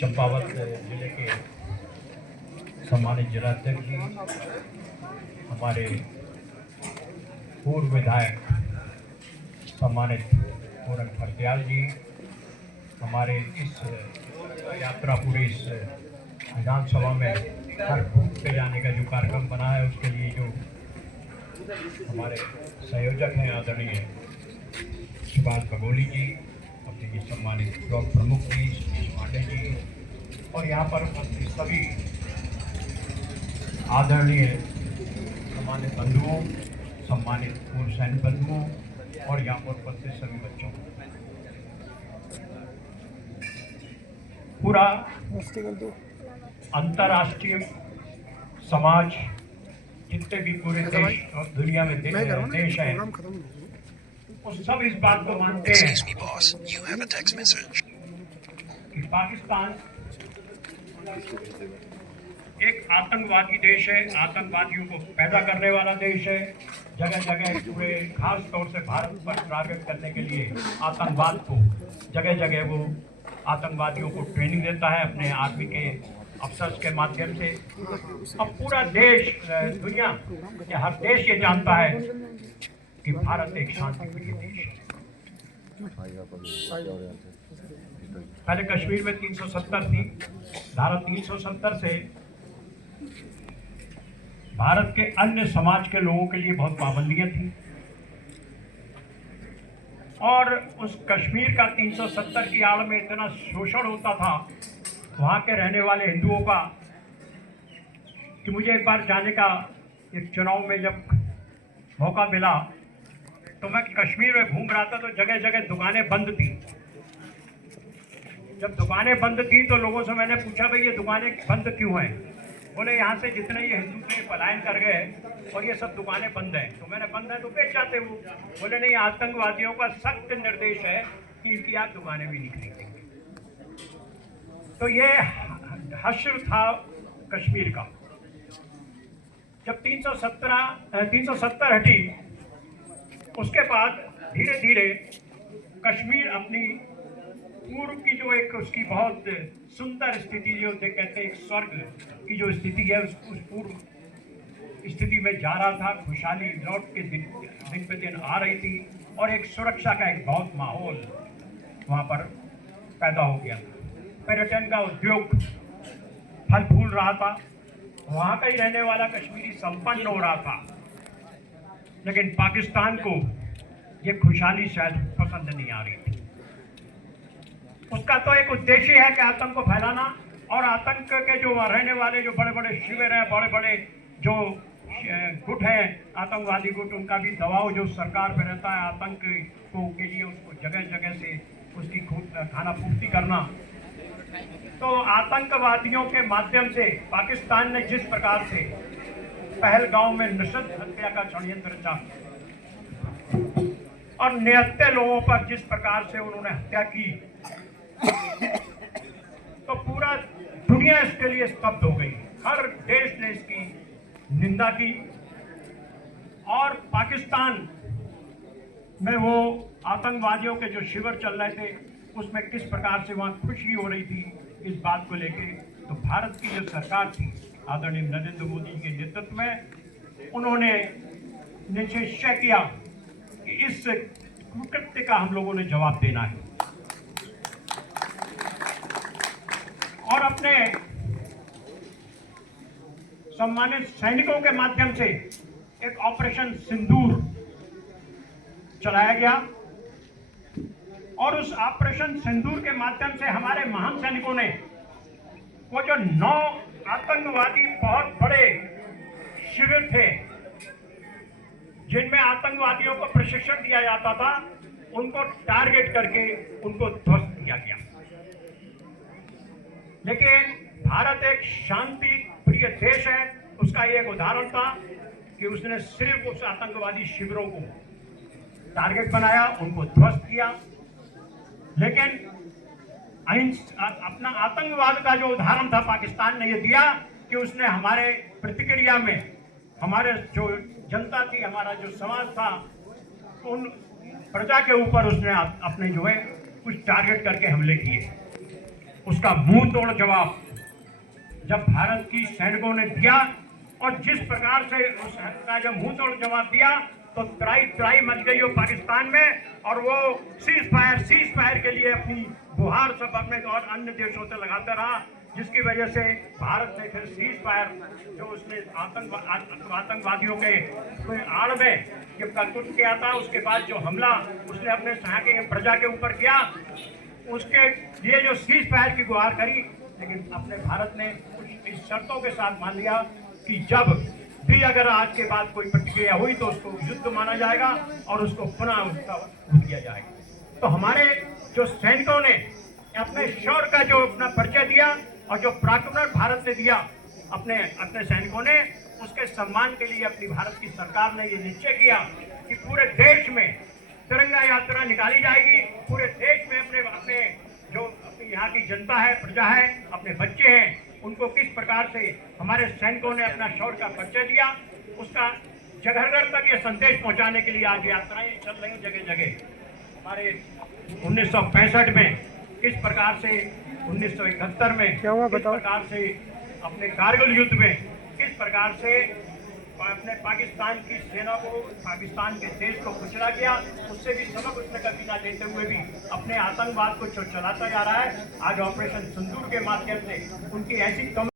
चंपावत जिले के सम्मानित जिलाध्यक्ष जी, हमारे पूर्व विधायक सम्मानित पूरन फरदयाल जी, हमारे इस यात्रा पूरे इस विधानसभा में हर बूथ पे जाने का जो कार्यक्रम बना है उसके लिए जो हमारे संयोजक हैं आदरणीय सुभाष बगोली जी, अपने ये सम्मानित ब्लॉक प्रमुख जी सतीश पांडे जी, और यहाँ पर उपस्थित सभी आदरणीय सम्मानित बंधुओं, सम्मानित पूर्व सैनिक बंधुओं और यहाँ पर उपस्थित सभी बच्चों, पूरा अंतर्राष्ट्रीय समाज, जितने भी पूरे देश और दुनिया में देश हैं, वो सब इस बात को मानते हैं कि पाकिस्तान एक आतंकवादी देश है, आतंकवादियों को पैदा करने वाला देश है। जगह जगह पूरे खास तौर से भारत पर टारगेट करने के लिए आतंकवाद को जगह जगह वो आतंकवादियों को ट्रेनिंग देता है अपने आर्मी के अफसर्स के माध्यम से। अब पूरा देश, दुनिया के हर देश ये जानता है कि भारत एक शांतिप्रिय देश है। पहले कश्मीर में 370 थी, धारा 370 से भारत के अन्य समाज के लोगों के लिए बहुत पाबंदियां थी, और उस कश्मीर का 370 की आड़ में इतना शोषण होता था वहाँ के रहने वाले हिंदुओं का कि मुझे एक बार जाने का, एक चुनाव में जब मौका मिला तो मैं कश्मीर में घूम रहा था तो जगह जगह दुकानें बंद थी। जब दुकानें बंद थी तो लोगों से मैंने पूछा, भाई ये दुकानें बंद क्यों हैं? बोले यहाँ से जितने ये हिंदू थे पलायन कर गए और ये सब दुकानें बंद हैं। तो मैंने बंद है तो बेच जाते वो। बोले नहीं, आतंकवादियों का सख्त निर्देश है कि इनकी आप दुकानें भी नहीं खरीदेंगे। तो ये हश्र था कश्मीर का। जब 370 हटी, उसके बाद धीरे धीरे कश्मीर अपनी पूर्व की जो एक उसकी बहुत सुंदर स्थिति, जो कहते हैं एक स्वर्ग की जो स्थिति है, उस पूर्व स्थिति में जा रहा था। खुशहाली लौट के दिन पे दिन आ रही थी और एक सुरक्षा का एक बहुत माहौल वहाँ पर पैदा हो गया था। पर्यटन का उद्योग फल फूल रहा था, वहाँ का ही रहने वाला कश्मीरी संपन्न हो रहा था। लेकिन पाकिस्तान को ये खुशहाली शायद पसंद नहीं आ रही थी। उसका तो एक उद्देश्य है कि आतंक को फैलाना, और आतंक के जो रहने वाले जो बड़े बड़े शिविर हैं, बड़े बड़े जो गुट हैं, आतंकवादी गुट, उनका भी दबाव जो सरकार पे रहता है आतंक को के लिए, उसको जगह जगह से उसकी खाना पूर्ति करना। तो आतंकवादियों के माध्यम से पाकिस्तान ने जिस प्रकार से पहलगांव में नृशंस हत्या का षड्यंत्र रचा और निहत्थे लोगों पर जिस प्रकार से उन्होंने हत्या की, तो पूरा दुनिया इसके लिए स्तब्ध हो गई। हर देश ने इसकी निंदा की, और पाकिस्तान में वो आतंकवादियों के जो शिविर चल रहे थे उसमें किस प्रकार से वहाँ खुशी हो रही थी इस बात को लेके। तो भारत की जो सरकार थी आदरणीय नरेंद्र मोदी जी के नेतृत्व में, उन्होंने निश्चय किया कि इस कुकृत्य का हम लोगों ने जवाब देना है, और अपने सम्मानित सैनिकों के माध्यम से एक ऑपरेशन सिंदूर चलाया गया, और उस ऑपरेशन सिंदूर के माध्यम से हमारे महान सैनिकों ने वो जो 9 आतंकवादी बहुत बड़े शिविर थे जिनमें आतंकवादियों को प्रशिक्षण दिया जाता था, उनको टारगेट करके उनको ध्वस्त किया गया। लेकिन भारत एक शांति प्रिय देश है, उसका एक उदाहरण था कि उसने सिर्फ उस आतंकवादी शिविरों को टारगेट बनाया, उनको ध्वस्त किया। लेकिन अपना आतंकवाद का जो उदाहरण था पाकिस्तान ने ये दिया कि उसने हमारे प्रतिक्रिया में, हमारे जो जनता थी, हमारा जो समाज था, उन प्रजा के ऊपर उसने अपने जो है कुछ टारगेट करके हमले किए। उसका मुंह तोड़ जवाब जब भारत की सैनिकों ने दिया, और जिस प्रकार से उसका जब मुंह तोड़ जवाब दिया तो त्राई त्राई मच गई हो पाकिस्तान में, और वो सीज फायर के लिए अपनी गुहार सब अपने और अन्य देशों से लगाता रहा, जिसकी वजह से भारत ने फिर सीज फायर जो उसने आतंकवादियों के आड़ में जब करतूत किया था, उसके बाद जो हमला उसने अपने यहाँ के प्रजा के ऊपर किया, उसके लिए जो सीज फायर की गुहार करी, लेकिन अपने भारत ने कुछ इस शर्तों के साथ मान लिया कि जब भी अगर आज के बाद कोई प्रतिक्रिया हुई तो उसको युद्ध माना जाएगा और उसको पुनः उसका किया जाएगा। तो हमारे जो सैनिकों ने अपने शौर्य का जो अपना परिचय दिया और जो पराक्रम भारत ने दिया अपने अपने सैनिकों ने, उसके सम्मान के लिए अपनी भारत की सरकार ने ये निश्चय किया कि पूरे देश में तिरंगा यात्रा निकाली जाएगी। पूरे देश में अपने अपने जो अपनी यहाँ की जनता है, प्रजा है, अपने बच्चे हैं, उनको किस प्रकार से हमारे सैनिकों ने अपना शौर्य का परिचय दिया, उसका जगह घर तक ये संदेश पहुंचाने के लिए आज यात्राएं चल रही जगह जगह। हमारे 1965 में किस प्रकार से, 1971 में किस प्रकार से, अपने कारगिल युद्ध में किस प्रकार से अपने पाकिस्तान की सेना को, पाकिस्तान के देश को कुचला गया, उससे भी सबक उसने कभी ना लेते हुए भी अपने आतंकवाद को चलाता जा रहा है। आज ऑपरेशन सिंदूर के माध्यम से उनकी ऐसी